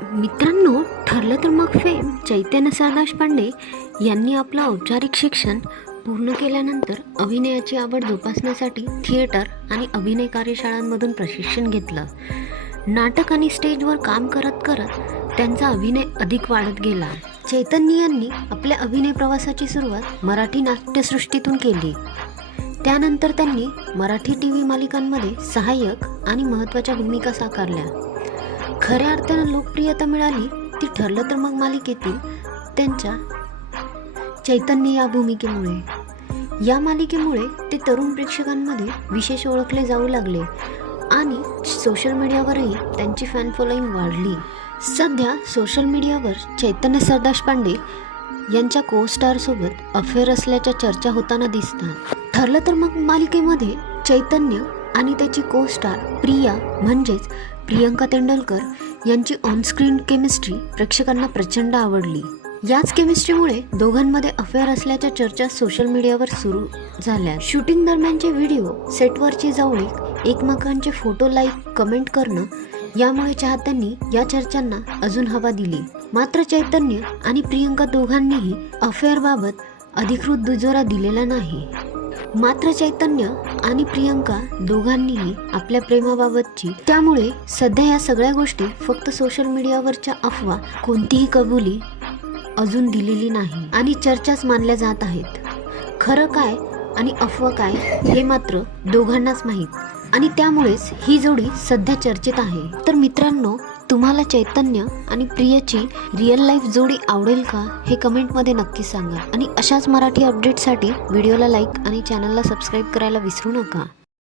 मित्रांनो, ठरलं तर मग फेम चैतन्य सरदाश पांडे यांनी आपलं औपचारिक शिक्षण पूर्ण केल्यानंतर अभिनयाची आवड जोपासण्यासाठी थिएटर आणि अभिनय कार्यशाळांमधून प्रशिक्षण घेतलं. नाटक आणि स्टेजवर काम करत करत त्यांचा अभिनय अधिक वाढत गेला. चैतन्य यांनी आपल्या अभिनय प्रवासाची सुरुवात मराठी नाट्यसृष्टीतून केली. त्यानंतर त्यांनी मराठी टीव्ही मालिकांमध्ये सहाय्यक आणि महत्त्वाच्या भूमिका साकारल्या. खऱ्या अर्थानं लोकप्रियता मिळाली ती ठरलं तर मग मालिकेतील त्यांच्या चैतन्य या भूमिकेमुळे. या मालिकेमुळे ते तरुण प्रेक्षकांमध्ये विशेष ओळखले जाऊ लागले आणि सोशल मीडियावरही त्यांची फॅन फॉलोईंग वाढली. सध्या सोशल मीडियावर चैतन्य सरदाश पांडे यांच्या को स्टारसोबत अफेअर असल्याच्या चर्चा होताना दिसतात. ठरलं तर मग मालिकेमध्ये चैतन्य आणि त्याची को स्टार प्रिया म्हणजेच प्रियंका तेंडुलकर यांची ऑनस्क्रीन केमिस्ट्री प्रेक्षकांना प्रचंड आवडली. याच केमिस्ट्रीमुळे दोघांमध्ये अफेअर असल्याच्या चर्चा सोशल मीडियावर सुरू झाल्या. शूटिंग दरम्यानचे व्हिडिओ, सेटवरची जवळीक, एकमेकांचे फोटो लाईक, कमेंट करणं यामुळे चाहत्यांनी या चर्चांना अजून हवा दिली. मात्र चैतन्य आणि प्रियंका दोघांनीही अफेअरबाबत अधिकृत दुजोरा दिलेला नाही. मात्र चैतन्य आणि प्रियंका दोघांनीही आपल्या प्रेमाबाबतची, त्यामुळे सध्या या सगळ्या गोष्टी फक्त सोशल मीडियावरच्या अफवा, कोणतीही कबुली अजून दिलेली नाही आणि चर्चाच मानल्या जात आहेत. खरं काय आणि अफवा काय हे मात्र दोघांनाच माहीत आणि त्यामुळेच ही जोडी सध्या चर्चेत आहे. तर मित्रांनो, तुम्हाला चैतन्य आणि प्रियाची रिअल लाईफ जोडी आवडेल का हे कमेंटमध्ये नक्की सांगा आणि अशाच मराठी अपडेटसाठी व्हिडिओला लाईक आणि चॅनलला सबस्क्राईब करायला विसरू नका.